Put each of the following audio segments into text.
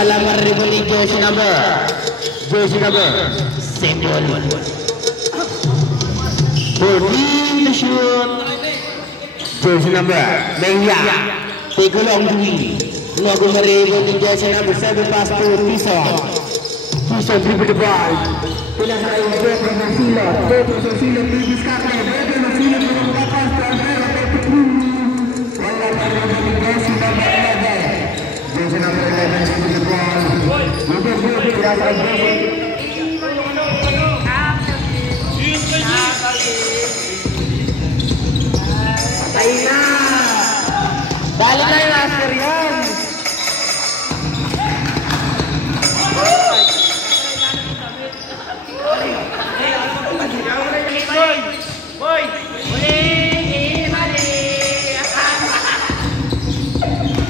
wala maririnig jersey number. Symbol. 14 to shoot. Jersey number. Maya. Take a long three. Logo maririnig jersey number 7 pass to Tison. Tison dribble the ball. Pinasakay yung Pedro Marcilo. Pedro Marcilo, previous captain. Pedro Marcilo, pinagpapas to Alvaro. Wala maririnig jersey number 11. Jersey number 11 to the ball. Number 4, pinasakay jersey. Patay na! Dali na yung master yan! Boy!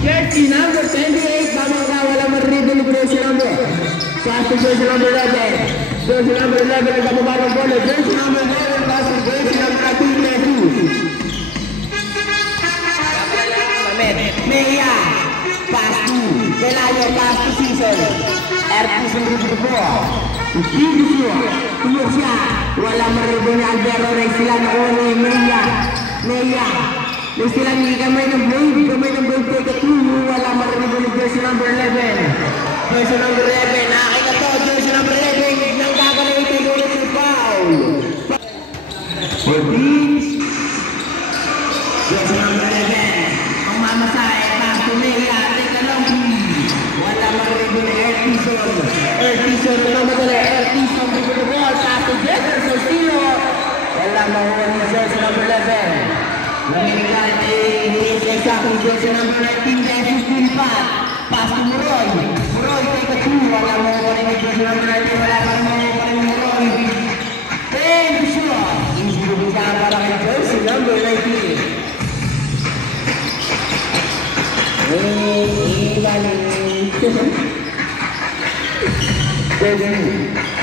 Jersey number 28, tama ka, wala maririnig jersey number. Pastor jersey number 11. Jersey number 11, nagkababa ng bola. Jersey number 11, pastor jersey number 2. Maya, pass to Pelayo, pass to Season. Ertis ang rito po. Tigisyo, tulog siya. Wala maribo ni Alvaro. Ray sila na ulo ni Maya. Ray sila ni kamay ng blade. Take a 2. Wala maribo ni jersey number 11. Jersey number 11. Nakakita to. Jersey number 11. Nang gagawin ito ulit yung foul. Jersey number 11. Mamasay, pass to Maya, take a long three. Wala maribo ni Ertison na madali. Ertison with the ball, pass to Jefferson Silo. Wala maribo ni jersey number 11. Lumilikan ni exactly jersey number 19, Jesus Pilipat. Pass to Muroy. Muroy, take a 2. Wala maribo ni jersey number 19. Wala maribo ni Muroy. Thank you, sure. Easy to be down para kay jersey number 19.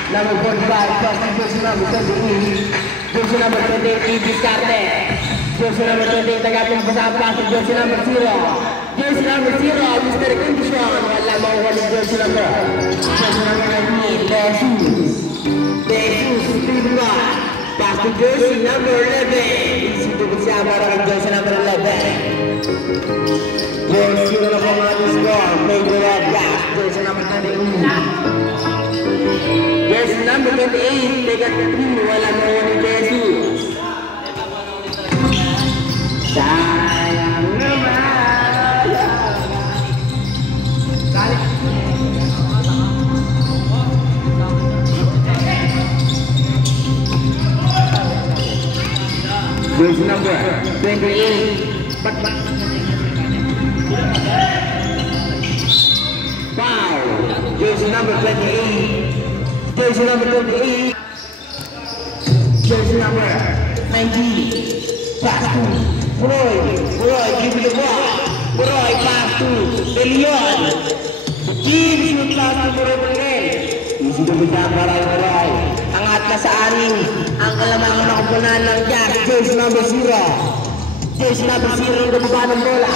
Number 45, jersey number 28. Jersey number 28, discarte. Jersey number 28, tagapin pa sa pass. Jersey number 0. Jersey number 0, Mr. Condition. Wala makuha ni jersey number. Jersey number 19, Jesus, Steve. Pass to jersey number 11. Easy to be siya para kay jersey number 11. Jersey na po mga score. Pedro Vargas, jersey number 28. Jersey number 28, take a 3. Wala mo ni Jesus. Sayang naman. Jersey number 28. Foul. Jersey number 28. Jersey number 28. Jersey number 19. Pass to Roy. Roy, give me the ball. Roy, pass to De Leon. Give me the pass to Roy. Easy to be done para Roy. Angat na sa aning ang kalamang nakupunan ng Jack. Jersey number 0. Jersey number 0 ang gababa ng bola.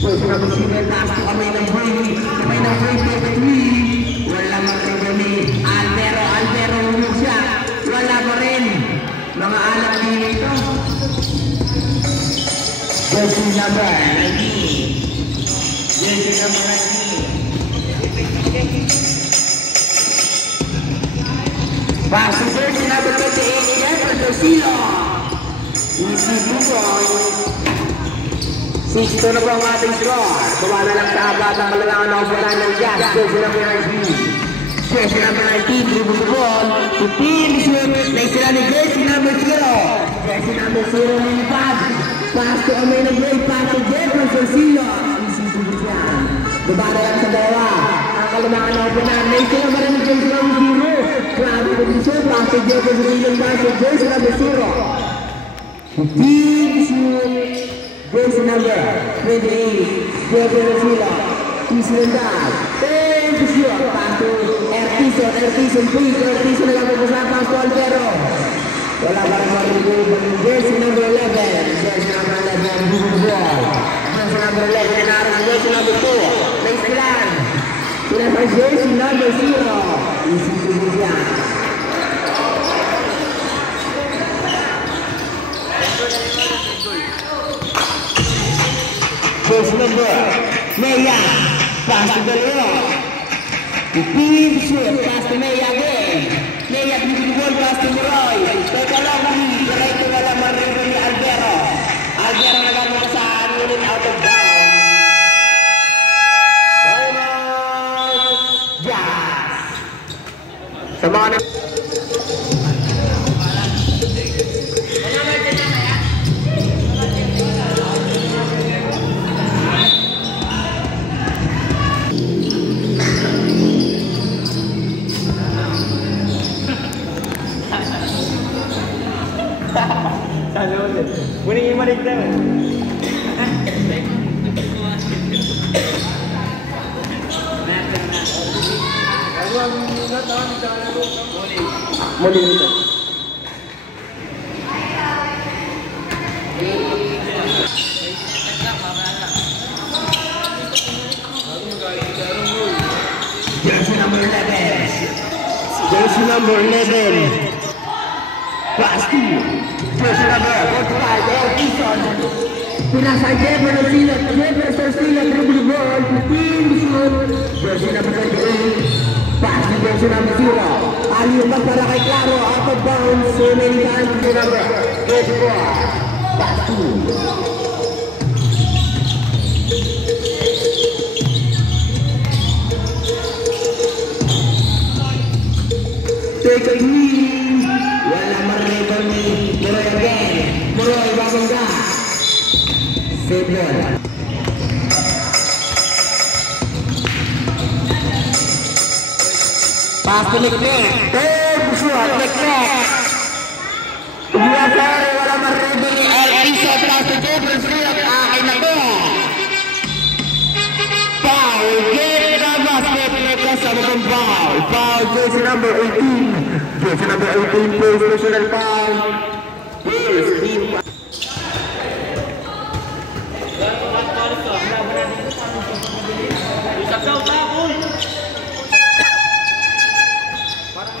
Jersey number 0 pass to kamay ng break. Kamay ng break, take a 3. Wala maribo ni Alvaro. Alvaro hulog siya. Wala pa rin. Mga alam dito. Jersey number 19. Jersey number 19. Pass to jersey number 28. Jefferson Silo. Easy bukon. 6-2 na po ang ating score. Kumana lang sa apat ang malalangan na upunan ng Jazz. Jersey number 19. Jersey number 19. Dribble the ball. 15 shoot. Next sila ni jersey number 0. Jersey number 0 ng pass. Pass to Amay ng break. Pass to Jefferson Silo. Easy bukon yan. Kumana lang sa dalawa. Ang kalamangan na upunan. Next sila pa rin ng jersey number 0. Grabe ko din siya. Pass to Jefferson Silo. Pass to jersey number 0. 15 shoot. Jersey number 28, Jefferson Silo. Easy and down. 10 to shoot. Pass to Ertison, please. Ertison na lang po sa pass to Alvaro. Wala pa rin marinig. Jersey number 11. Jersey number 11, good ball. Jersey number 11, naroon. Jersey number 2, Laiskilan. Pinasa jersey number 0. Easy to move yan. First number, Meya, pass to the left. Deep shift, pass to Meya again. Meya bibig ball, pass to Roy. Teka lang, diretso na lang marinig ni Albero. Albero nagamit sa unit out of bounds. Yes! Sa mga na... Kuning yung malig na. Muling ito. Jersey number 11. Jersey number 11. Pass to jersey number 45, Elkison. Pinasa Jefferson Sila, dribble ball, team shoot. Jersey number 28. Pass to jersey number 0. Aliupan para kay Claro, out of bounds. So many times, jersey number 34. Pass to. Take a knee. Wala maribol ni Muroy again. Muroy, babangga. Save ball. Pass to Leclerc. Third shot, Leclerc. Uliasari, wala maribol ni Elkison. Pass to Jefferson. Akin na to. Foul. Get the basket. Kasama kong foul. Foul, jersey number 18. Jersey number 18 plays personal foul. Please, team.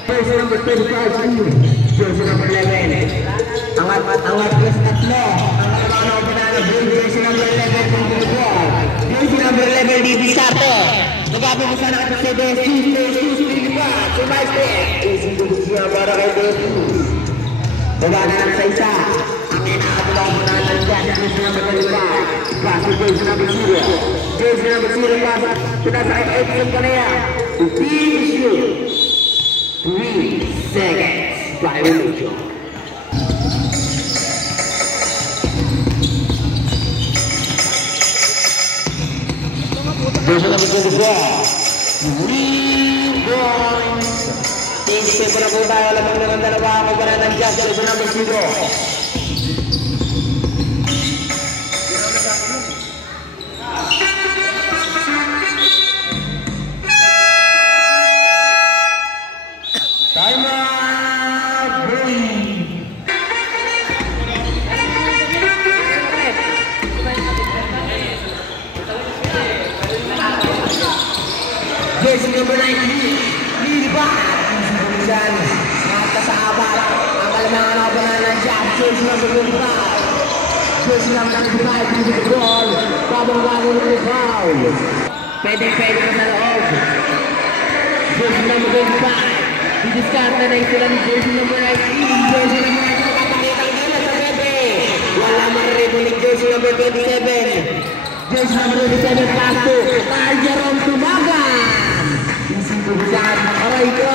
Jersey number 25, jersey number 11. Angat plus tatlo. Ang panalo jersey number 11 kung bumibol. Jersey number 11 di Bisarte. Nagabot mo sana kapag sa Desi pa. Sumay step. Ising ko siya para kay Desi. Nagana lang sa isa. Ang inaabula mo na lang dyan. Jersey number 25. Pass to jersey number 0. Jersey number 0 pass. Pinasa kay Edson Canea. Team shoot. 3 seconds. Violation. Jersey number 24. 3 points. Team step na po tayo. Lamang na ng dalawa. Magpala ng Jazz. Jersey number 0. Time out. Jersey number 19. Liba. Minsan, nakasaba. Ang kalamangan ako na ng Jazz. Jersey number 25. Jersey number 25. Jersey number 12. Babang-bago ng foul. Pwede ka sa loob. Jersey number 25. Didiskarte na sila ni jersey number 19. Jersey number 19. Kapakitang nila sa bebe. Wala maririnig ni jersey number 27. Jersey number 27 pass to Carl Jerome Tumagan. Ising ko dyan. Aray ko.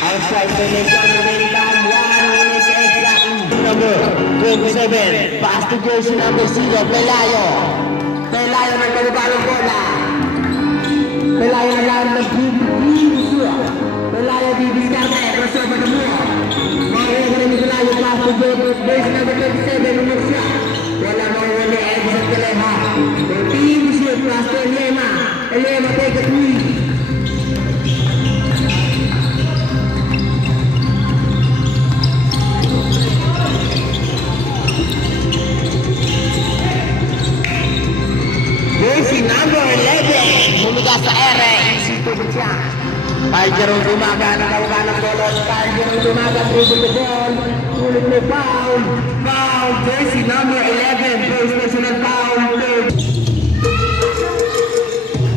Outside the leg on the main down 1 minute exact. Number 27. Pass to jersey number 0. Pelayo. Pelayo ng kalubalong bola. Pelayo ng lahat ng Bibisua. Pelayo Bibiscarte. Crossover na mo. Mahuha na ni Pelayo. Pass to jersey number 27. Number siya. Wala mahuha ni Edson Caleja. Bibisua. Pass to Lema. Elena, take a three. Jersey number 11. Humigas sa ere. Isito ba siya? Palgerong dumaga. Nakawa ng bolos. Palgerong dumaga. Dribble the ball. Ulit may foul. Foul. Jersey number 11. First personal foul.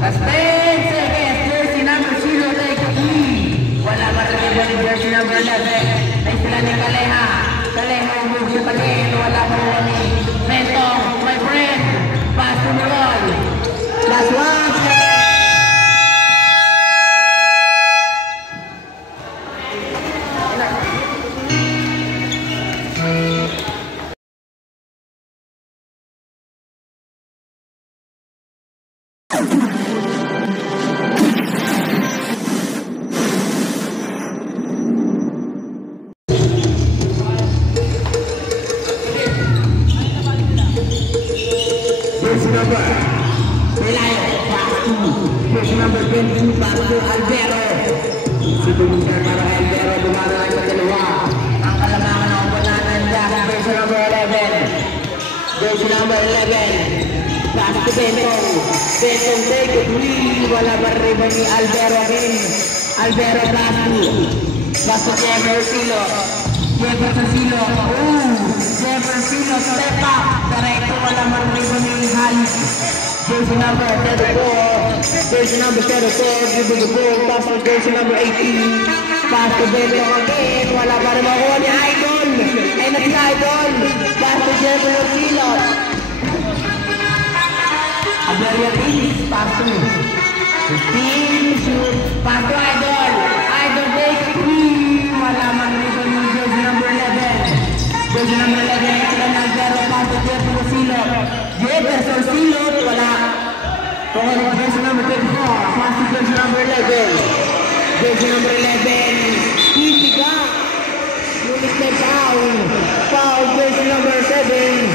Last 10 seconds. Jersey number 0. Take a three. Wala marami ni jersey number 11. Ay sila ni Kaleha. Kaleha ang move sa tagin. Wala marami ni Mentong. My friend. Pass to the ball. Last one. First number 22 para to Albero. Si Bumper para Albero dumaraan sa dalawa. Ang kalamangan ng opananan niya. First number 11. First number 11. Pass to Bentong. Bentong take it. Wala ba riba ni Albero again. Albero pass to. Pass to Jefferson Silo. Jefferson Silo. Jefferson Silo step up. Diretso wala man riba ni Halis. Jersey number 34, jersey number 34, dribble the ball, pass to jersey number 18, pass to Bentong again, wala pa rin makuha ni Idol, ay na si Idol, pass to Jefferson Silot, Aberia Pinis, pass to 15, shoot, pass to Idol, Idol take 3, wala man rin ni jersey number 11, jersey number 11, sila ng 0, pass to Jefferson Silot, Jefferson Silot, wala. Pokoknya jersey number 34, pass to jersey number 11. Jersey number 11, Titika. Unit na foul. Foul, jersey number 7.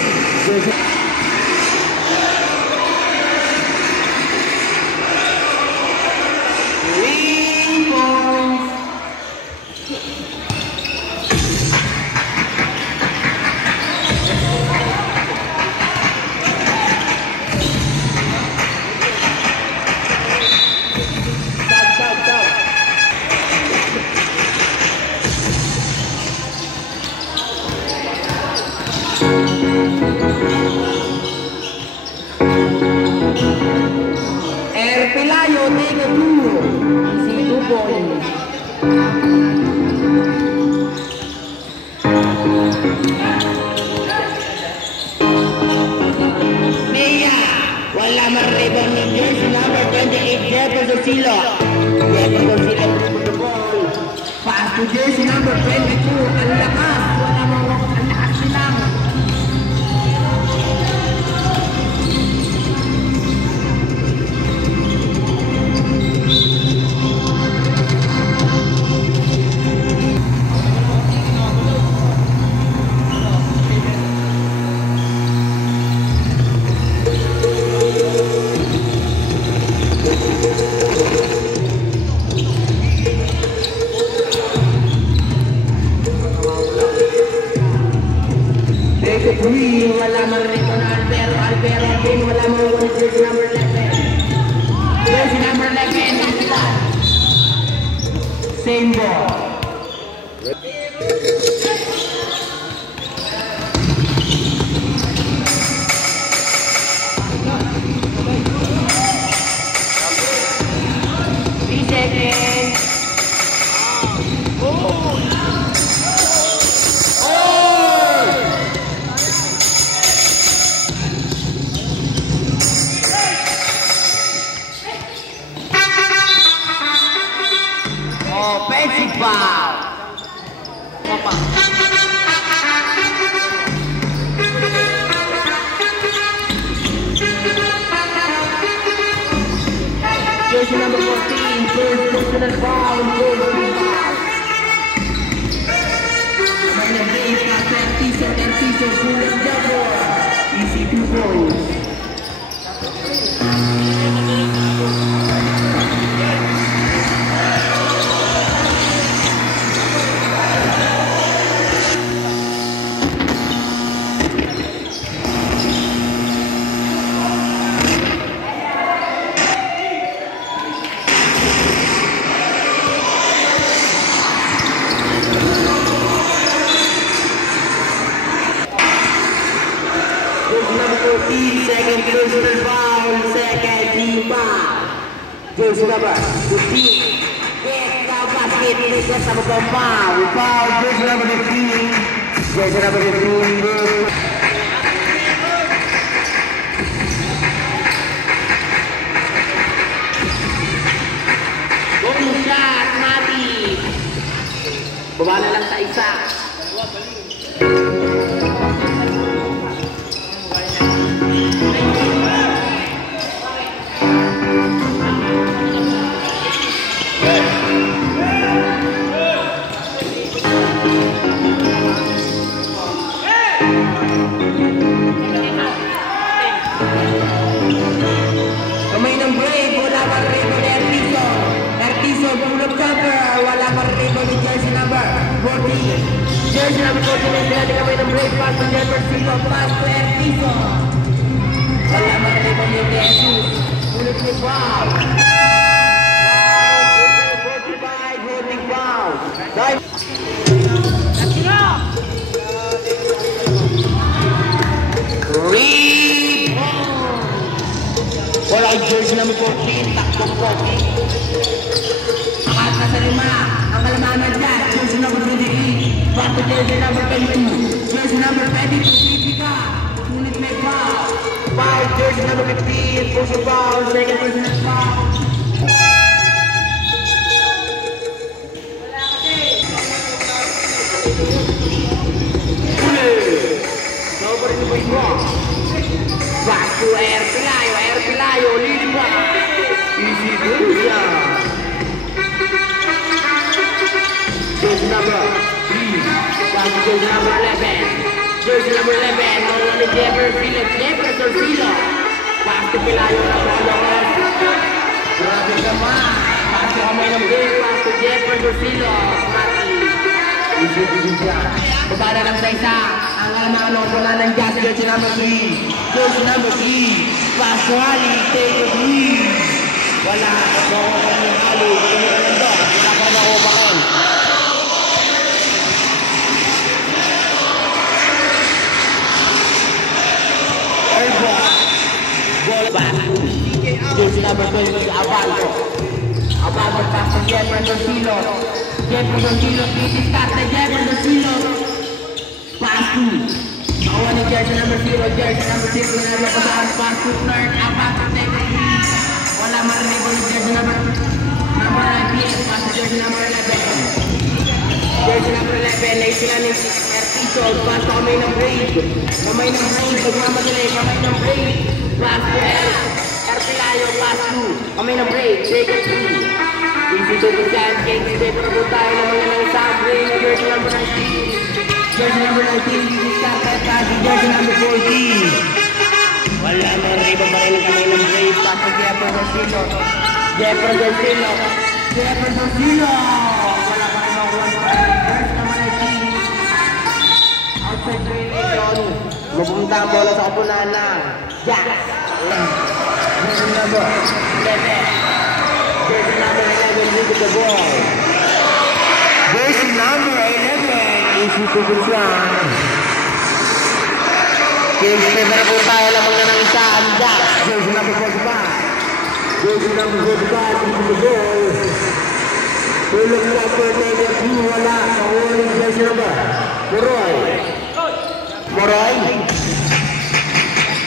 Pilayo, take a two. See 2 points. Mia, wala maribang ni jersey number 28, Jefferson Silo. Jefferson Silo with the ball. Pass to jersey number 22. Ang lakas. Wala mga ang lakas silang. Wala man rito na Albero din, wala man ulit jersey number 11. Jersey number 11, same ball. Offensive foul. Jersey number 14, first personal foul, jersey foul. May nag-base na 30 seconds, full double. Easy 2 goals. Jersey number 15. Get the basket. Let's have a foul. Foul. Jersey number 15. Jersey number 15. Shot, mati. Baba na lang sa isa. Kamay ng break, wala pa rin ni Ertison. Ertison, pull-up cover, wala pa rin ni jersey number 14. Jersey number 14 na sila, kamay ng break, pass to Jefferson, pass to Ertison. Wala pa rin ni Jesus, pull-up ni foul. 45, holding foul. Wala yung jersey number 14, takbong 14. Angat na sa 5, ang kalamanan dyan, jersey number 23, back to jersey number 22, jersey number 22, Pipika, unit may foul. Foul, jersey number 15, push a foul, second personal foul. Sobrang yung may foul. Back to Air Pilayo, Lilipa. Easy Buya. Jersey number 3. Back to jersey number 11. Jersey number 11. No one is Jefferson Filo. Back to Pilayo na Pilayo. Grabe naman. Back to kamay ng break. Back to Jefferson Filo. Mati. Easy Buya. Babala lang sa isa. Ang alamano ko na ng gas. Jersey number 3. Jersey number 3. Pass to Ali, take a breathe. Wala, nakuha ka ng Ali. Wala ka nakuha ka. Airball. Ball back. Jersey number 20, Abaldo. Abaldo pass to Jefferson Filo. Jefferson Filo, PC start na Jefferson Filo. Pass to. Awan ni jersey number 0, jersey number 6 na napasahan pass to Clark, apat to take a lead. Wala marinig ko yung jersey number 19, pass to jersey number 11. Jersey number 11, na sila ni Ertison, pass to kamay ng break. Kamay ng break, pagmamadali, kamay ng break. Pass to Erpilayo, pass to kamay ng break, take a lead. Easy to the chance, Kings, pero po tayo naman ng isang break, jersey number 19. Jersey number 19, discarded pass to jersey number 14. Wala mo rin ba rin kamay ng break, pass to Jefferson Filo. Jefferson Filo. Jefferson Filo. Wala pa rin ang 1-5. Jersey number 19. Outside transition. Mapunta ang bola sa kapunan na Jack. Jersey number 11. Jersey number 11 lead the ball. Jersey number 11. Easy to the fly. Game 7 na po tayo lamang na ng isang Jack. Jersey number 45. Jersey number 45 into the ball. Tulog na po tayo ng wala. Mahuling jersey number. Moroy.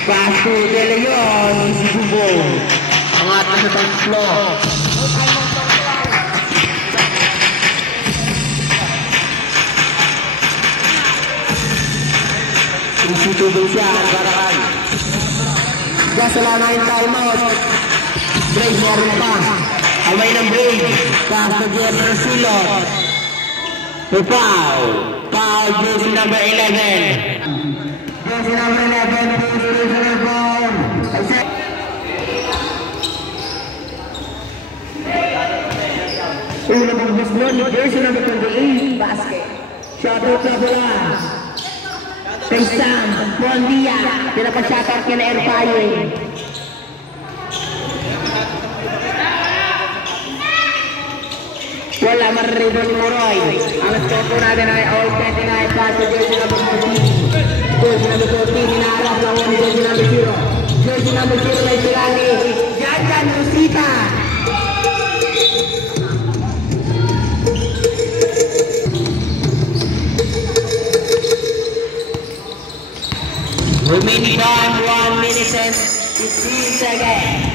Pass to De Leon. Easy to ball. Angat na sa tanslo. Isitubol siya ang garakan. Kasalanan yung timeout. Break meron pa. Kamay ng break. Pass to Jefferson Filo. Foul. Foul, jersey number 11. Jersey number 11. Jersey ball. Una pang bislo ni jersey number 28. Basket. Shot out na bola. Kay Sam, Juan Dia, pinapag-shoutout niya na Air tayo eh. Wala mariribo ni Moroy. Ang score po natin ay all 29 pass to jersey number 14. Jersey number 14, hinaharap lang jersey number 0. Jersey number 0 na sila ni Jan Rosita. remaining time 1 minute and 15 seconds.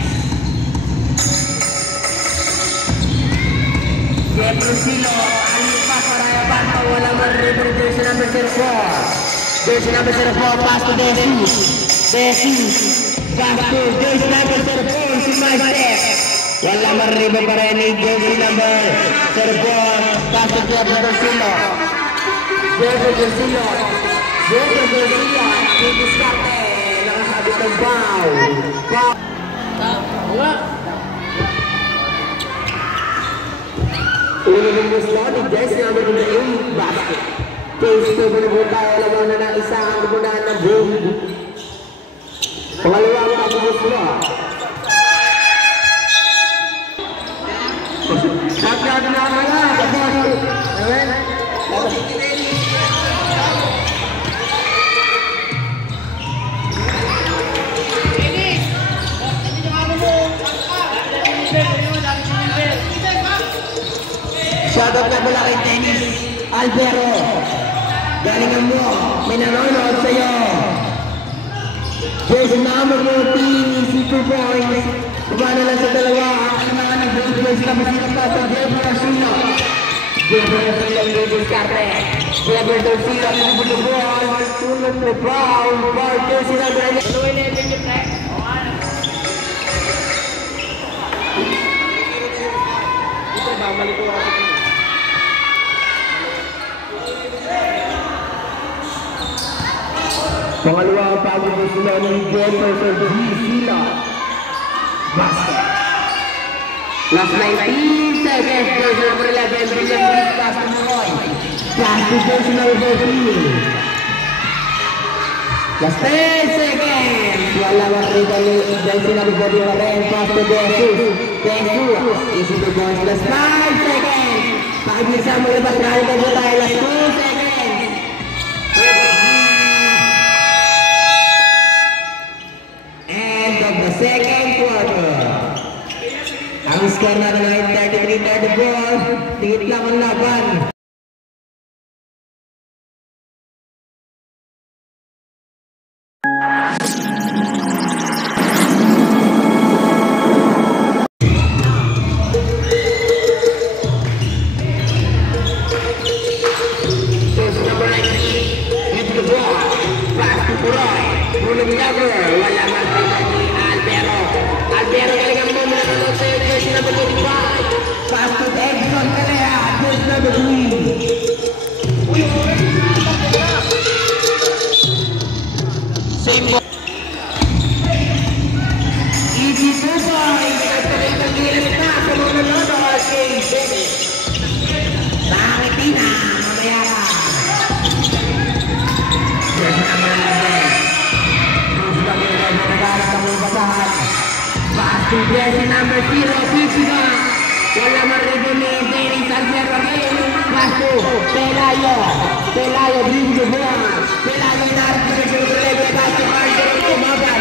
Siempre Silo, alipas para Yabanto, wala man-river, jersey number 04. Jersey number 04, pass to Jesus. Jesus, pass to jersey number 04, si Maestep. Wala man-river para ni jersey number 04, pass to Jefferson Silo. Jefferson Silo, Jefferson Silo, didiskarte, nakasabit ng foul. Wala. Ulitin mo slot ni jersey number 8 basket. Case to bunubun tayo lamang na ng isang bunan ng boom. Pangalawang pag-ubos mo. Shotgun na mga basket. Shoutout na pala kay Dennis Albero. Galingan mo, may nanonood sa'yo. Jersey number 14, easy 2 points. Baba na lang sa dalawa. Ang mga nag-break jersey na masirap pa sa Jefferson Silo. Jefferson Silo, didiskarte. Jefferson Silo, nilibot the ball. Tulad na foul. Foul, jersey number 11. Balik ko ako. Pangalawang pag-ubos sila ni Jefferson Silo. Basket. Last 19 seconds. Jersey number 11. William Reed pass to Roy. Pass to jersey number 14. Last 10 seconds. Wala makita ni jersey number 14 pa rin. Pass to Jesus. Jesus. Easy to points. Last 5 seconds. Pakibisa mo na pag-rally ka po tayo. Last 2 seconds. End of the second quarter. Ang score na ng 33-34. Tingit lang ang laban. Jersey number 0, Pipika. Wala marigo ni Dennis Albero ngayon. Pasto, Pelayo. Pelayo, Bringo Buwan. Pelayo, Narco, Pelayo, Pasto, Carter, Kumaban.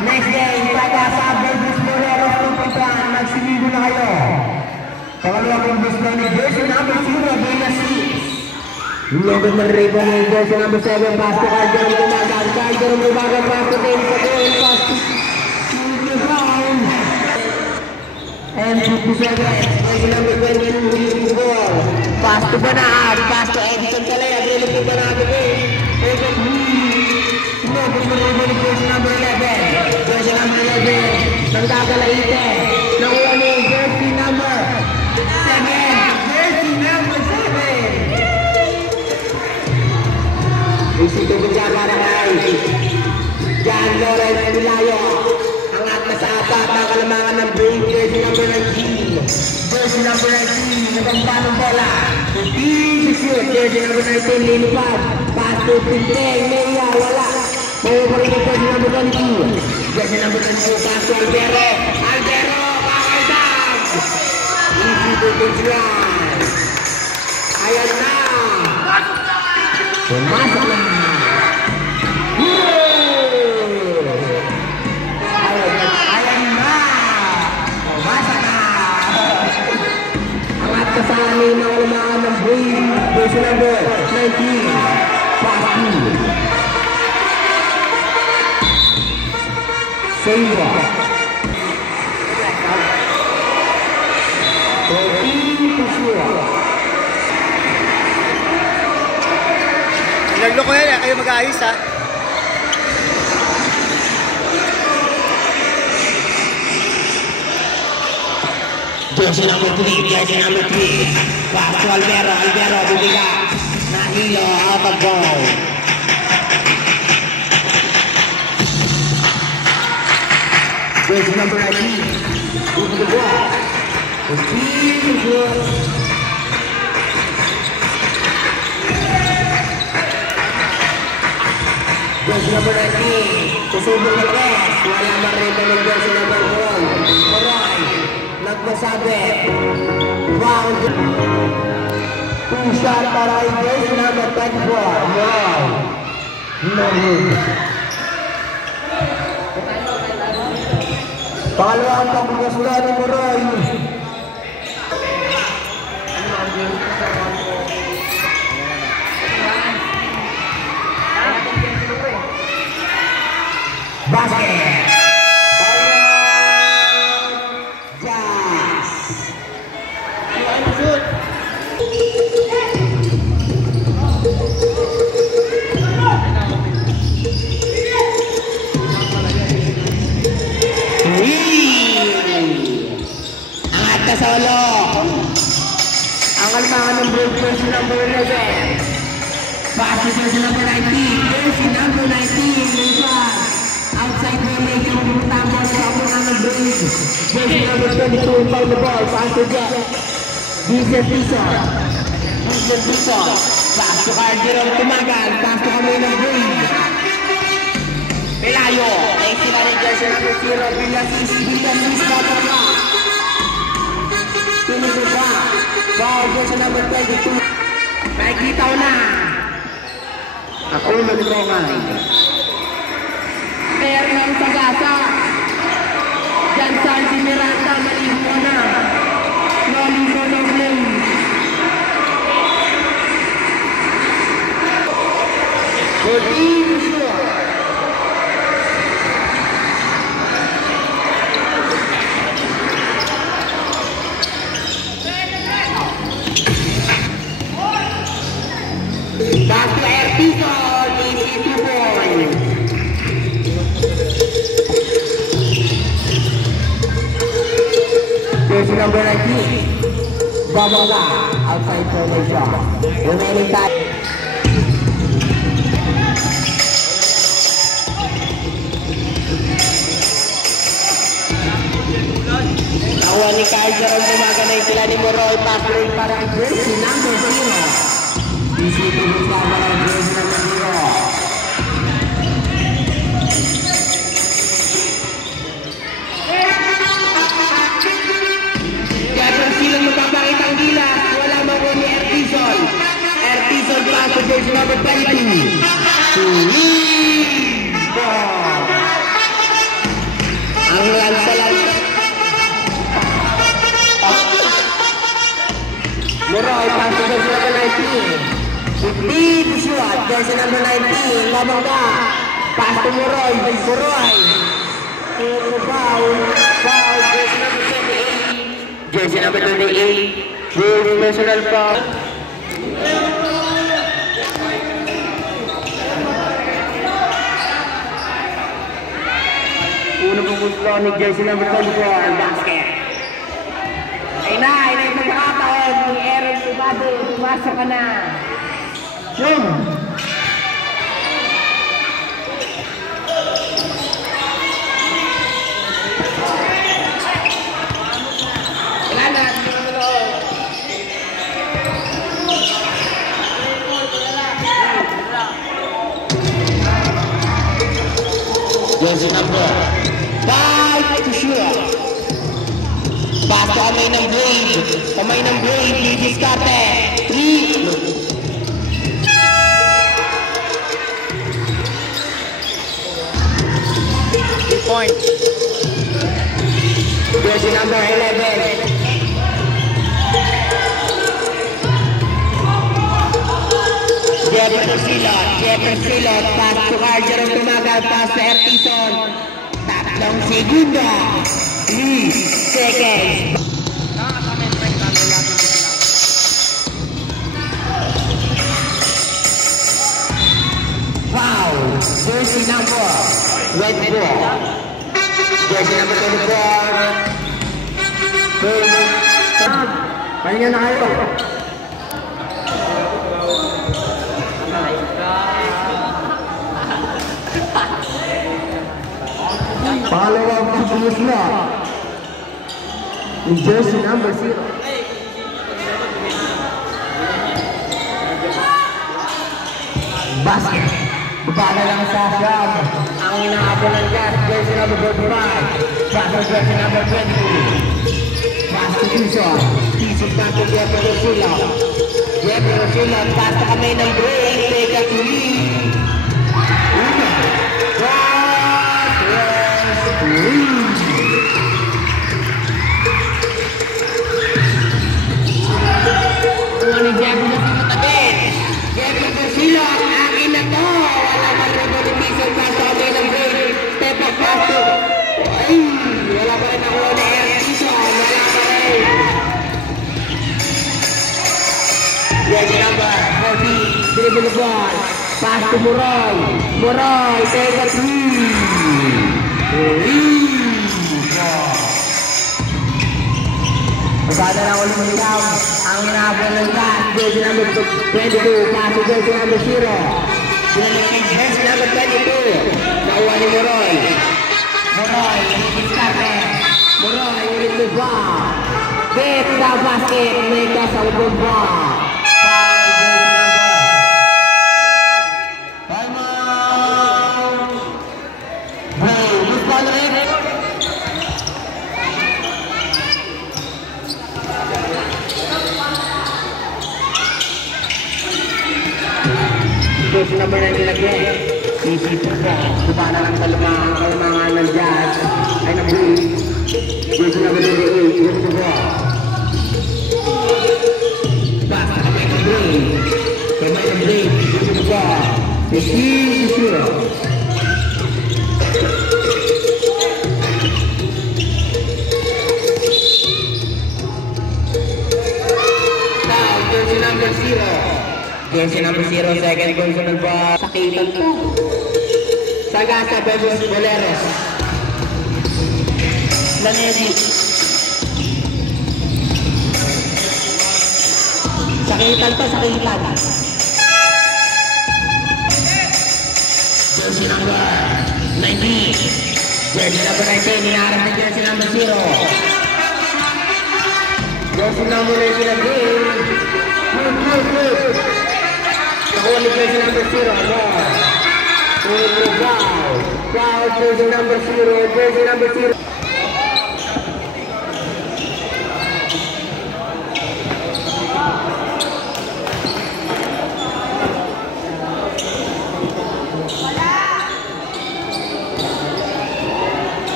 Next game, taga sa Vegas Morelos Tupuntan, nagsiligo na kayo. Pangalawang kumbos na ni jersey number 0, Villa 6. Logod ng ribbon ni jersey number 7, pass to Carter, Gumagan, Carter, Gumagan, pass to Dennis Albero, pass to Brown. And 57, jersey number 20, William Ball. Pass to Banaan, pass to Edson Calaya, William to Banaan again. Edson Logod ng ribbon ni jersey number 11. Jersey number 11, nagdagalaite, nakuha ni jersey number 7, jersey number 7. Isito Bunjaga na kay John Lawrence Milayo, angat na sa apat ang kalamangan ng break, jersey number 19. Jersey number 19, nagambang bola, 15-16. shoot. Jersey number 19, lilipad. Pass to Pinteng. Meya, wala. Mawawala na jersey number 22. Jersey number 22, pass to Albero. Albero, kakaldang. Easy to Pinteng. Ayan na. Pumasok na. Ayan na. Pumasok na. Angat ka sa amin ng umaan ng Brave. Jersey number 19. Pass to Silva. 13 to sure. Naglo ko yan, kayo mag-aayos ha. Jersey number 3, jersey number 3. Pass to Albero, Albero, bubiga. Nahilo, out of goal. Jersey number 19. Over the ball. The team is good. Jersey number 19. Susubok na press. Wala marito ng jersey number 1. Moroy. Nagmasabit. Foul. Two shot para kay jersey number 24. Moroy. No good. Pangalawang pagkakasula ni Moroy. Basket. Jazz. Angat ka solo. Ang kalmangan ng Brave jersey number 11. Pass to jersey number 19. Jersey number 19. Luzon. Outside the lane, yung pumunta sa kapungan ng Brave. Jersey number 22, foul the ball. Pass to Jack. Vincent Bison. Vincent Bison. Pass to Cardiron, tumagal. Pass to kami ng Brave. Pelayo. Ay sila rin jersey number 0. Villasis. Villasis na pala. Tinito ba? Foul jersey number 22. Nakikita ko na. Ako maligrongan. Fernand Sagasa. Jansan Di Miranda, maligo na. Noligo ng play. Team sure. Back to Ertizo, easy 2 points. Jersey number 19. Babala, outside formation. Remaining time. Nakuha ni Kaiser ang gumaganay sila ni Moroy. Pass play para ang jersey number 0. Isipin mo sa mga jersey number 0. Silang magpapakitang gilas, wala mo ni Ertizol. Ertizol pass to jersey number 22. Ang lansa-lansa. Moroy pass to jersey number 19. Deep shot, jersey number 19. Lamang ka. Pass to Moroy. Moroy. Foul. Foul, jersey number 78. Jersey number 28, Brave personal foul. Una pong gusto ni jersey number 24, basket. Ay na yung pagkakataon ni Aaron Subado, pumasok ka na. Boom! Jersey number 5 to shoot. Pass to kamay ng Brave. Kamay ng Brave, didiskarte. 3. Point. Jersey number 11. Jefferson Silot, pass to Carger ang tumagal, pass to Eptison. 3 segundo. 3 seconds. Wow! Jersey number 24. Jersey number 24. Pahinga na kayo. Pangalawang pupulis na. Yung jersey number 0. Basket. Bala lang sa Sham. Ang inaabon ng gas, jersey number 45. Pass to jersey number 20. Pass to Tucson. Tucson back to Jefferson Silot. Jefferson Silot, pass to kamay ng Break. Take a lead. Ang Jefferson Silot, akin na to. Wala pa rin po ni Bison, pass to kamay ng Break. Step up, pass to. Ay, wala pa rin ako na Bison. Wala pa rin. Jersey number 40, dribble the ball. Pass to Muroy. Muroy, take a 3. Pagkada na ulit ng ikaw, ang inaabon ng gas, jersey number 22, pass to jersey number 0. Jersey number 22, nakuha ni Muroy. Muroy, diskarte. Muroy, ulit to ball. Get the basket, make us a good ball. Jersey number 9 nilagyan. Isipin ko, para lang sa lumangan ng Jazz ay nag-break. Jersey number 28, yun ito ko. Basta kamay ng break. Kamay ng break, yun ito ko. 15-0. Jersey number 0. Jersey number 0, second personal ball. Sakitan to. Sagasa versus Boleros. Lanedi. Sakitan to, sakitan. Jersey number 19. Jersey number 19, niharap na jersey number 0. Jersey number 19 na game. Good. Nakuha ni jersey number 0. Foul, jersey number 0. Jersey number 0.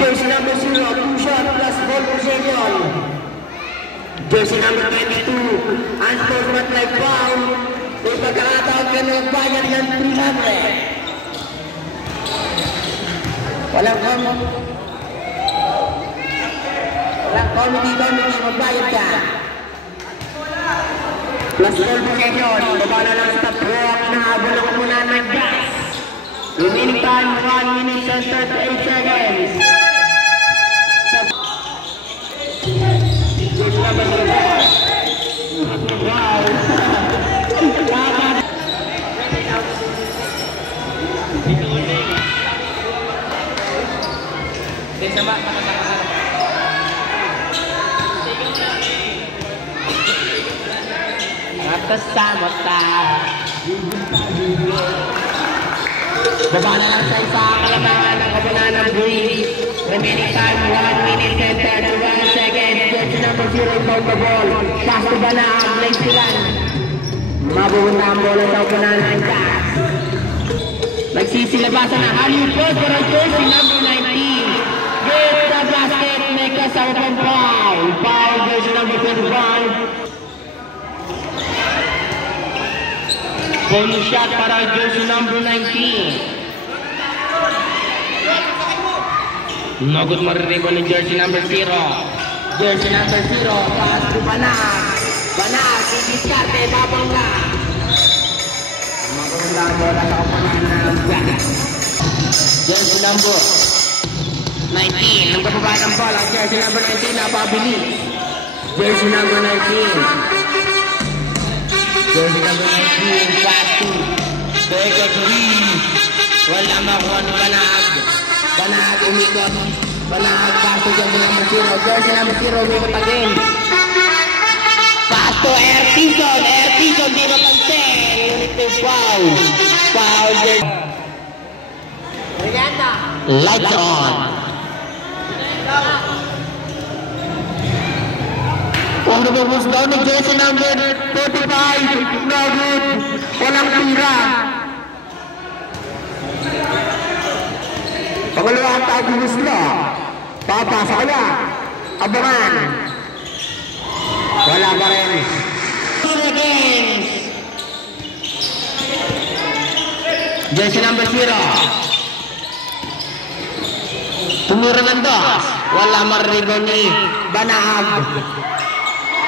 Jersey number 0, 2 shot plus ball possession. Jersey number 22, unsportsmanlike foul. May pagkakataon ka na magbayad ng 300. Walang comedy, magbayad ka. Plus ball possession, babala lang sa top rock na habol ako muna ng gas. Remaining time, 1 minute and 38 seconds. Wow! magkasama tayo. Baba na lang sa isa kalabangan ng kabunan ng Breeze. Remaining time 1 minute and 31 seconds. Jersey number 0 found the ball. Pass to Banaag, late silan. Mabupunta ang bola sa kabunan ng Jazz. Nagsisilabasan na Hollywood Post para jersey number 19. Get the basket, may kasama pang foul. Foul jersey number 21. Bonus shot para jersey number 19. No good mariribo ni jersey number 0. Jersey number 0, pass to Banaag. Banaag, didiskarte, babangga. Maganda ang bola sa kapanan ng Jazz. Jersey number 19, nang kapaba ng bola, jersey number 19, napabilis. Jersey number 19. Jersey number 19, pass to Teka 3. Wala makuha ng Banaag. Banaag umikot. Banaag pass to jersey number 0. Jersey number 0 umikot again. Pass to Ertison. Ertison di mapansin. Unit to foul. Foul jersey. Lights on. Ang nababos daw ng jersey number 45. No good. Walang tira. Pangalawang tayo gusto. Papasa ka na. Abangan. Wala pa rin. Jersey number 0. Tumira ng dos. Wala marigo ni Banaag.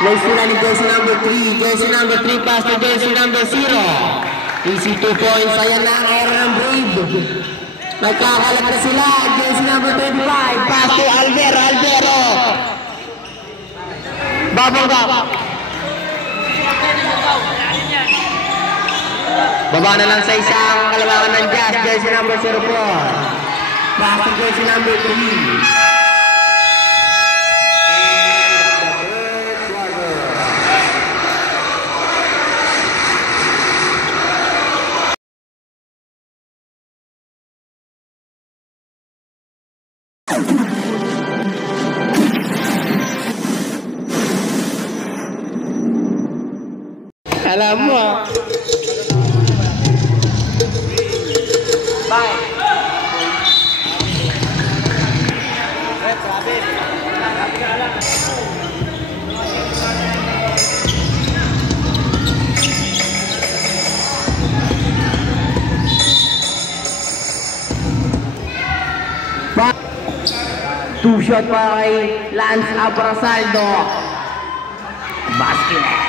Naisira ni jersey number 3. Jersey number 3 pass to jersey number 0. Easy 2 points. Ayan na ang error ng Brave. Nagkakalat na sila. Jersey number 25. Pass to Alvero. Alvero. Babangga. Baba na lang sa isang kalabangan ng Jazz. Jersey number 04. Pass to jersey number 3. Alam mo. Bye. Two shot pa kay Lance Abrasaldo. Basket.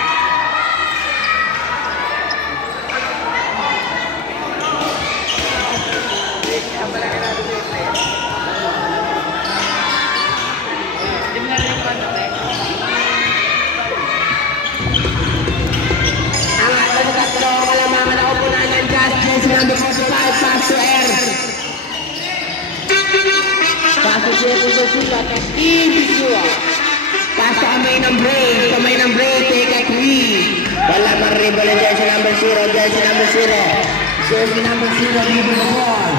Number 45, pass to R. Pass to Jefferson Sila, easy sure. Pass to kamay ng break, take a 3. Wala maribol ang jersey number 0, jersey number 0. Jersey number 0, leave the ball.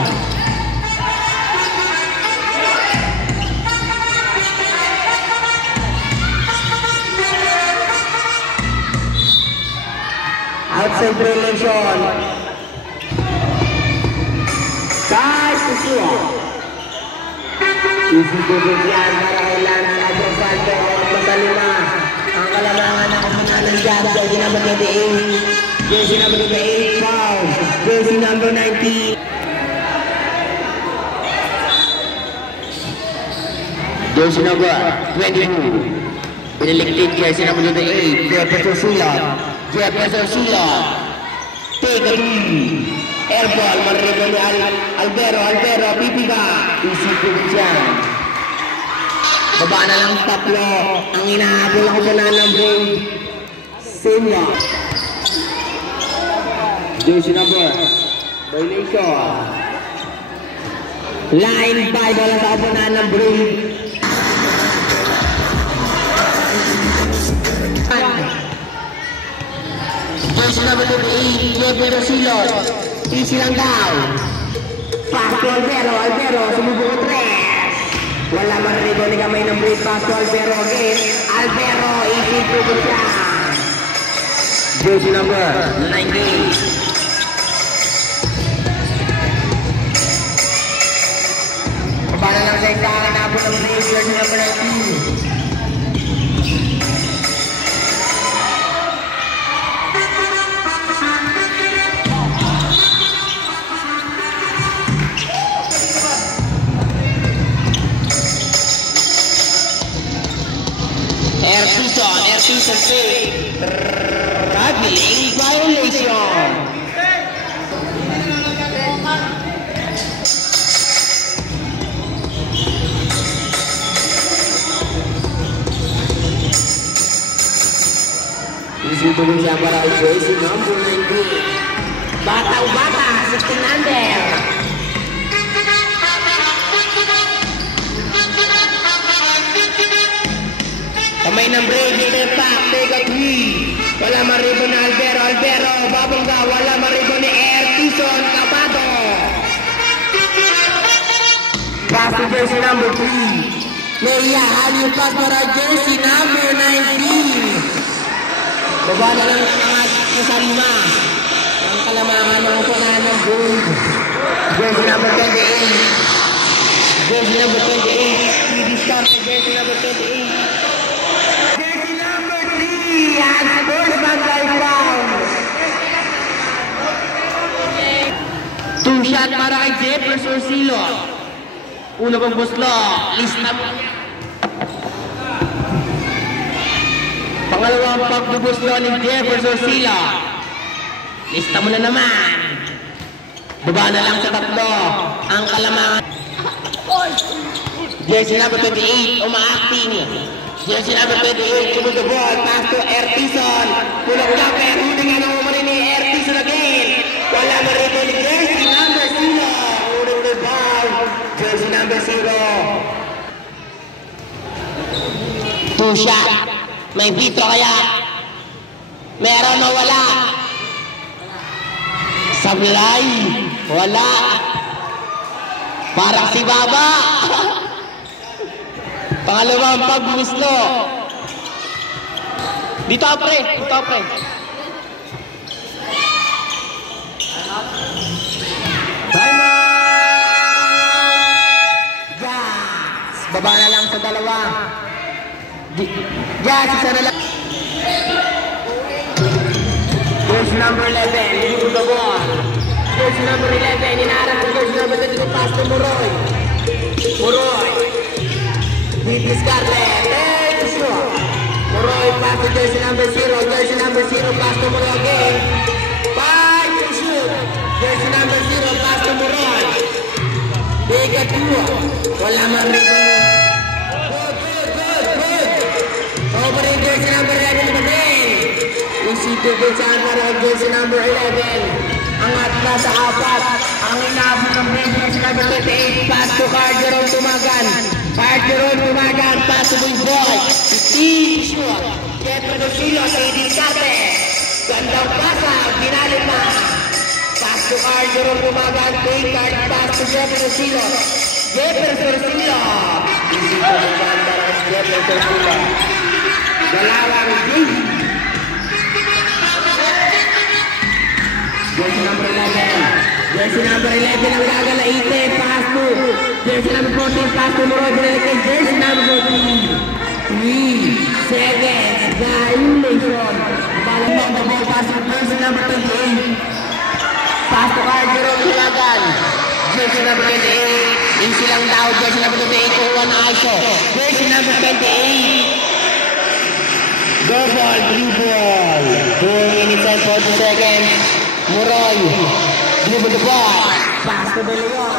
Outside relation. Guys, Kusua. Isi bibigyan para kailan ang Abrasaldo. Matalima. Ang kalabangan ng kamunan ng Jazz. Jersey number 28. Jersey number 28. Foul. Jersey number 19. Jersey number 22. Piniliktin jersey number 28. Jefferson Silot. Jefferson Silot. Take a 3. Airball, marigo ni Alvero, pipiga. Isipin dyan. Baba na lang tatlo. Ang inahabol ako na ng Brave. Senior. Jersey number. Violation. Line 5 wala sa kapunan ng Brave. Jersey number 28, Jeffrey Silot. Easy lang daw. Pass to Albero, sumubok ang tres. Wala man rin doon ni kamay ng break. Pass to Albero again. Albero, easy to the shot. Jersey number 19. Para lang sa ikaw na po ng break. Jersey number 19. Airpison say traveling violation. Isi turun siapa lagi jersey number 19. Bata 16 under. Kamay ng break, step back, take a three. Wala maribo na Albero, babangga, wala maribo ni Airpison, Capado. Pass to jersey number 3. Leia, yung pass para jersey number 19. Baba na lang ang kasalima. Ang kalamangan ng upunan ng gold. Jersey number 28. Jersey number 28. Hindi start na jersey number 28. Yan, first bangkay foul. 2 shot para kay Jefferson Silo. Una pang buslo, lista mo. Pangalawang pagbubuslo ni Jefferson Silo. Lista mo na naman. Baba na lang sa tatlo. Ang kalamangan. Jersey number 28, umaacting. Jersey number 28, to the ball, pass to Airpison. Pulang jumper, hindi nga naman rin ni Airpison again. Wala na rin ni jersey number 0. Pulang the ball, jersey number 0. 2 shot. May vitro kaya? Meron o wala? Sablay. Wala. Parang si Baba. Pangalawang pagbumuslo. Dito pre. Yes! Baba na lang sa dalawa. Yes, isa na lang. Jersey number 11, dito the ball. Jersey number 11, inaarap sa jersey number 22, pass to Moroy. This Scarlett, hey, sure. Moroy pass to jersey number 0, pass to Moroy again. 5 to shoot. Jersey number 0, pass to Moroy. Big at 2. Wala man rin. Good. Over in jersey number 11 again. Isito ko sa jersey number 11. Angat na sa 4. Ang inabot ng jersey number 28. Pass to Carderon Tumagan. Pass to Boy Boy. Steve Shua. Jeffrey Silo sa Idisate. Gandang pasa. Binalit na. Pass to Carderon Tumagan. Take card. Pass to Jeffrey Silo. Jefferson Silo. Isito ng Bandaras. Jefferson Silo. Dalawang G. Jersey number 11. Jersey number 11 ang gagalaite. Pass to jersey number 14. Pass to Moroy. Binalik jersey number 14. 3 seconds. Violation. Balang ng ball. Pass to jersey number 28. Pass to Carderon Tulagan. Jersey number 28. Easy lang daw. Jersey number 28. Kuha na ISO. Jersey number 28. Go ball. Blue ball. 2 minutes and 40 seconds. Moroy, dribble the ball, pass to the Leon,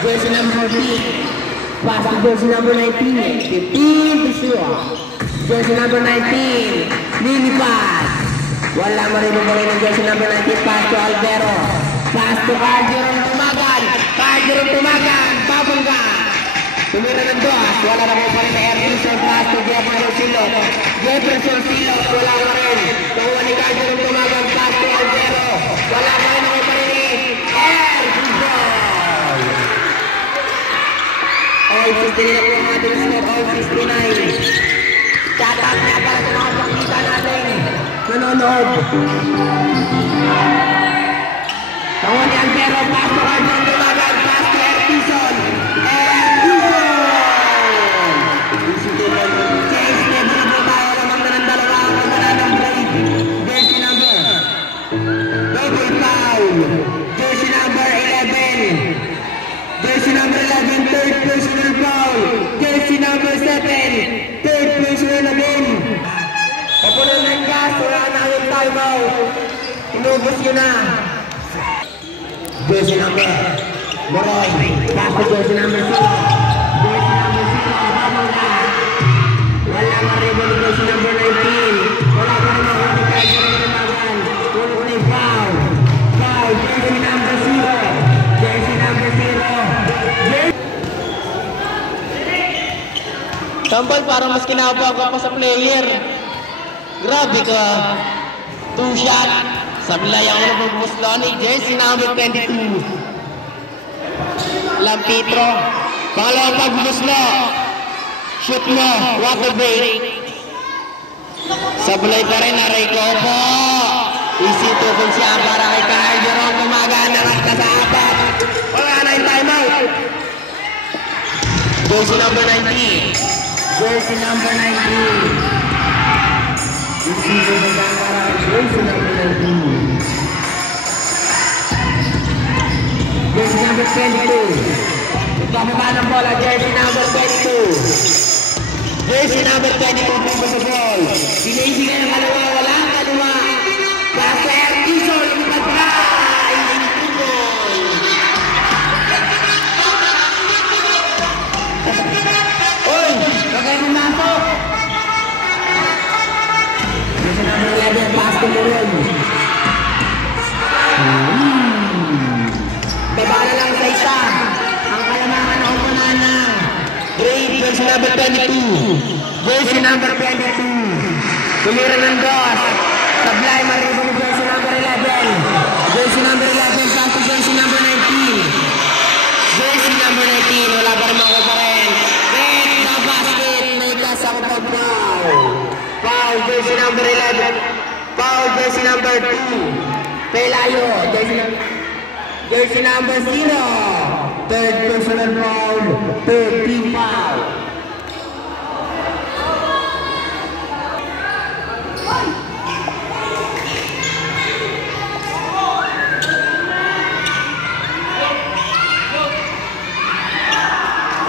jersey number 14, pass to jersey number 19, 15 to shoot, jersey number 19, lilipas, wala maribong pa rin ng jersey number 19, pass to Albero, pass to Carderon Tumagan, babangga, tumira ng dos, wala na pa rin na Airpison, pass to Jefferson Silo, wala na rin, nakuha ni Carderon Tumagan, pass to 69 na po ang ating score, all 69. Tatak na para sa mga pakita natin. Manonood. Panguni Antero, pass to Arjun Dumagan, pass to Ertison. Chase, never na po tayo lamang na ng dalawa. Pagkala ng break. Jersey number. Double foul. Jersey number 11. Jersey number 11, third personal foul. Jersey number 7, third personal again. Kapunan ng gas, wala na yung timeout. Inubos yun na. Jersey number, Boroy. Tapos jersey number 0. Jersey number 0, habang na. Wala maribo ni jersey number 19. Wala pa rin ako ni Kaya Dumagan. Tulog na yung foul. Foul, jersey number 0. Jersey number 0. Tambal para mas kinabag pa sa player. Grabe ka. 2 shot. Sablay ang ulo ng Busloni. Jersey number 22. Lampitro. Pangalawang pagbuslo. Shoot mo. Water break. Sablay pa rin. Aray ko po. Easy to kung siya para kay Kyle Jerome Dumagan. Nangat ka sa apat. Wala na yung timeout. Jersey number 19. Jersey number 19. Jersey number 19. Jersey number 22. Pababa ng bola, jersey number 22. Jersey number 22 po sa ball. Pinisi ka ng kalawa, walang kalawa. Kasa Ertison, ipatry! Oy! Bagay mo nato! Jersey number 11, pass to Muron. Bebala lang sa isa. Ang kalamangan na umunan na. Grade, jersey number 22. Jersey number 22. Tumira ng dos. Sablay, maribo ni jersey number 11. Jersey number 11, pass to jersey number 19. Jersey number 19, wala pa rin mga pa rin. Red, the basket, may kasang pag-foul. Foul, jersey number 11. Foul, jersey number 2. Pelayo, jersey number 0. Third personal foul. Third team foul.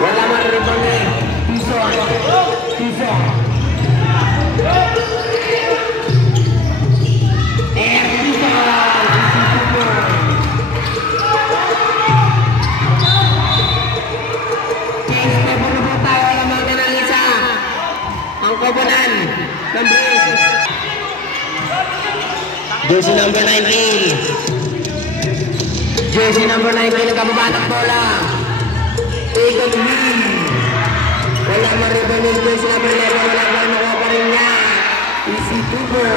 Wala maribang eh. Piso. Piso. Kobonan ng break. Jersey number 19. Jersey number 19 nagkababa ng bola. Egan Lee. Wala maribang yung jersey number 11. Wala ba nakuha pa rin niya. Easy Tubo.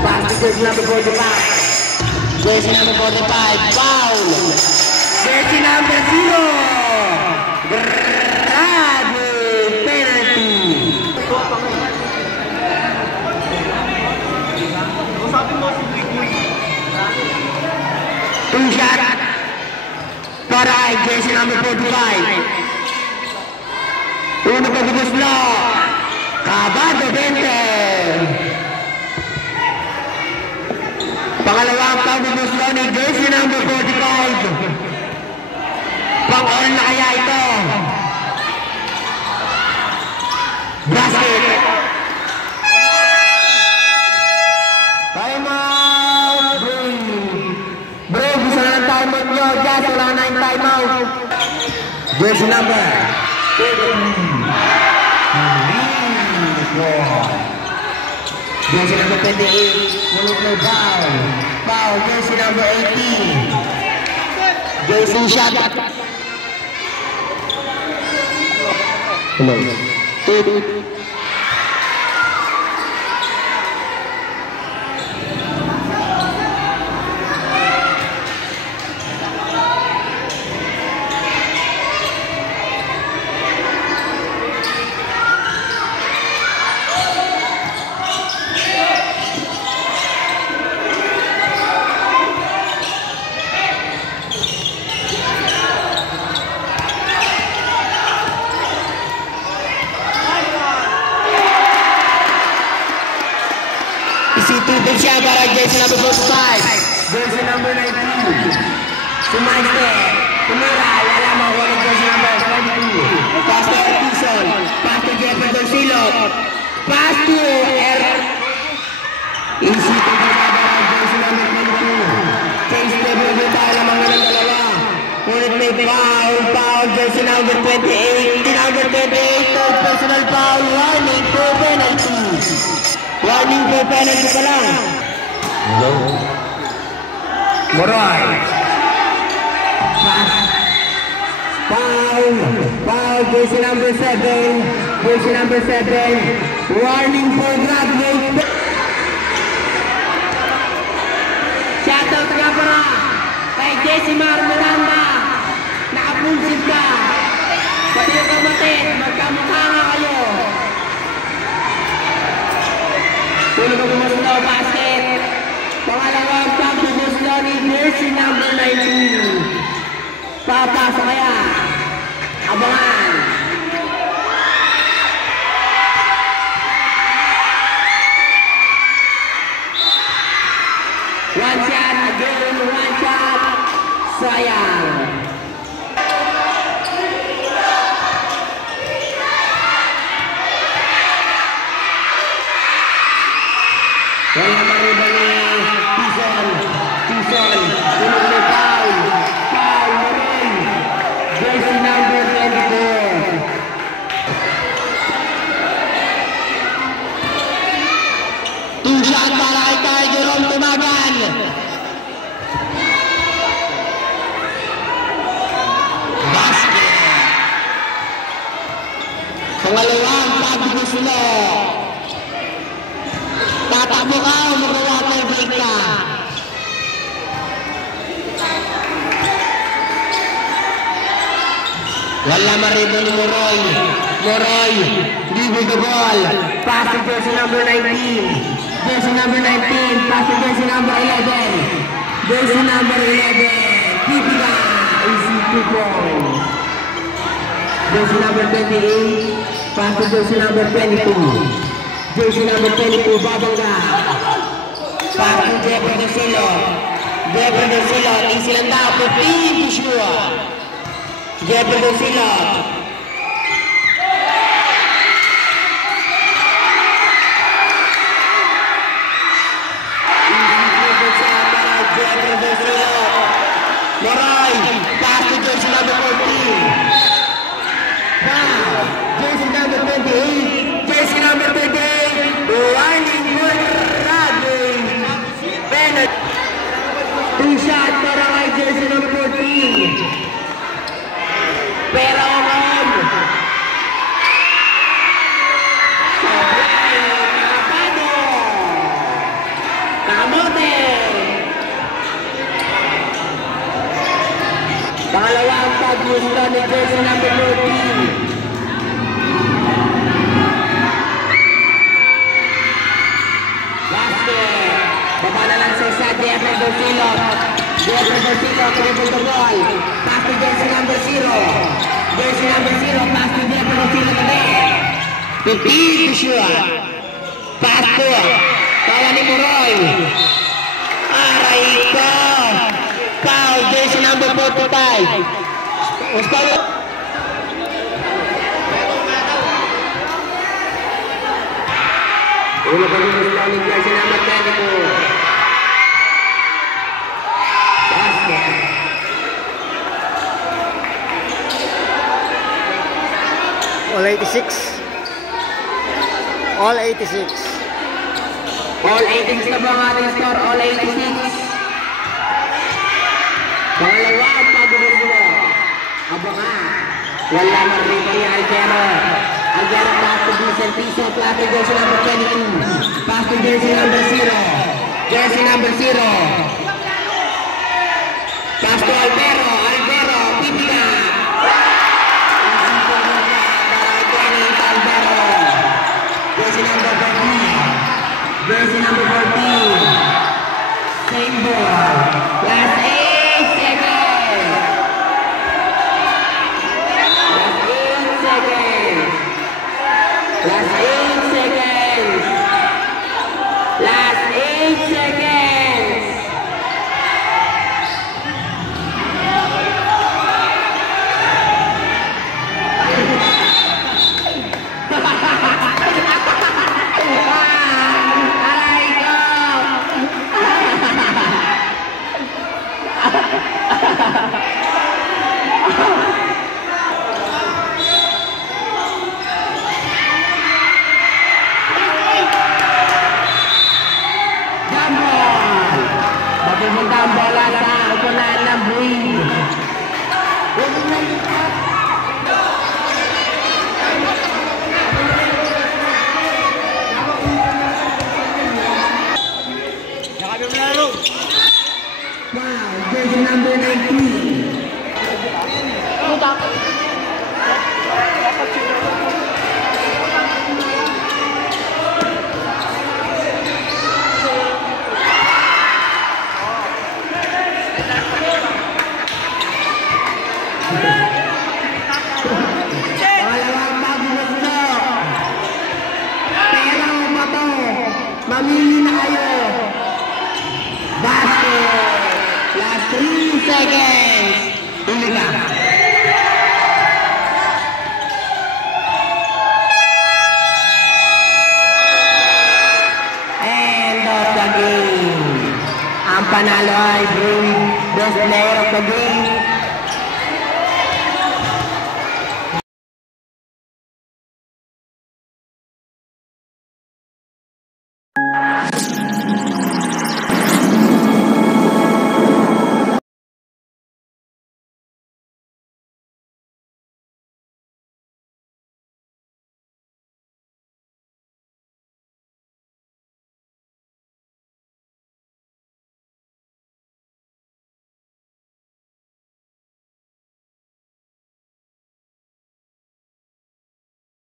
Pass to jersey number 45. Jersey number 45. Foul. Jersey number 0. Two shot para jersey number 45. Uno pagbubuslo. Cabado 20. Pangalawang pagbubuslo ni jersey number 45. Pang-all na kaya ito. Basket. Time out. Bro, gusto na ng time out nyo. Jazz, wala na yung time out. Jersey number 13. Jersey number 28. Mulog na foul. Foul, jersey number 18. Jersey shot. Hello. Big shout out to jersey number 45. Jersey number 19. Sumaste. Tumira. Wala makuha jersey number 22. Pass to Ertison. Pass to Jeffrey Dorsilo. Pass to Easy to jersey number 22. Change table din tayo ng mga dalawa. Ngunit may foul, jersey number 28. Number 28, third personal foul. Warning for penalty. Warning for penalty pa lang. Hello. Moroy. Foul, jersey number 7. Jersey number 7. Warning for graduate. Shoutout nga para kay Jesse Mar Miranda. Nakapulsid ka. Pati yung kamatid, magkamukha nga kayo. Tulog ang gumuslo, basket. Pangalawang pag-gumuslo ni jersey number 19. Papasok kaya. Abangan. One shot, again, one shot. Sayang. Wala mariba ni Tison. Tulog ni foul. Foul, Maroy. Jersey number 24. Two shot para kay Carl Jerome Tumagan. Basket. Pangalawang pag-gusto. Tatakbo ka o mag-water break ka. Wala maribo ni Moroy. Give me the ball. Pass to jersey number 19. Jersey number 19. Pass to jersey number 11. Jersey number 11. Pipila. Easy 2 points. Jersey number 28. Pass to jersey number 22. Jersey number 22, Babangga. Pass to Jeffrey Dorsilo. Easy lang daw. 15 to sure. Jeffrey Dorsilo. Moray. Pass to jersey number 14. Wow. Jersey number 28. Jersey number 28. Warning for Radley. Bennett. Two shot para kay jersey number 14. Pero on. Kapado. Kamote. Pangalawang pag-gusto ni jersey number 14. Baba na lang sa Jeffrey Dorsilo. Triple the ball. Pass to jersey number 0. Jersey number 0. Pass to Jeffrey Dorsilo today. 15 to sure. Pass to. Kaya ni Moroy. Aray ko. Foul. Jersey number 45. Ustalo. Ulo pa rin gusto ni jersey number 24. Basket. All 86. All 86. All 86 na ba ang ating score? All 86. Pangalawang pag-gusto. Abangan. Wala na rin ni Alvero. Alvero pass to Vincent Piso. Pass to jersey number 22. Pass to jersey number 0. Jersey number 0. Pass to Alvero. Pipila. Jersey number 14. Jersey number 14. Same ball. Last 8 seconds. Last 8 seconds. Last 8 Mamili na kayo. Basket. Last 3 seconds. Huli ka. And of the game. Ang panalo ay best player of the game.